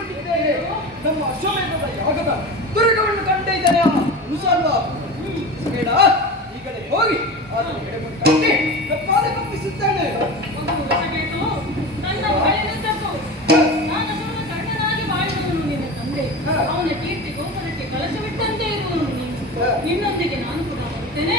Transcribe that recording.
ಎನಿಸಿಕೊಂಡಿದ್ದೇನೆ. ನಮ್ಮ ಅಶ್ವಮೇಧದ ಯಾಗದ ದುರ್ಗವನ್ನು ಕಂಡಿದ್ದೇನೆ. ಮುಸಲ್ವ ಬೇಡ, ಈ ಕಡೆ ಹೋಗಿ ಅದನ್ನು ಎಡೆಕೊಂಡು ಕಟ್ಟಿ ತಪ್ಪಾದ ಕಪ್ಪಿಸುತ್ತೇನೆ. ನನ್ನ ಬಾಳಿನ ತಪ್ಪು. ನಾನು ಅವನ ಕಣ್ಣನಾಗಿ ಬಾಳಿದವನು ನಿನ್ನ ತಂದೆ. ಅವನ ಕೀರ್ತಿ ಗೋಪುರಕ್ಕೆ ಕಲಶವಿಟ್ಟಂತೆ ಇರುವವನು ನೀನು. ನಿನ್ನೊಂದಿಗೆ ನಾನು ಕೂಡ ಬರುತ್ತೇನೆ.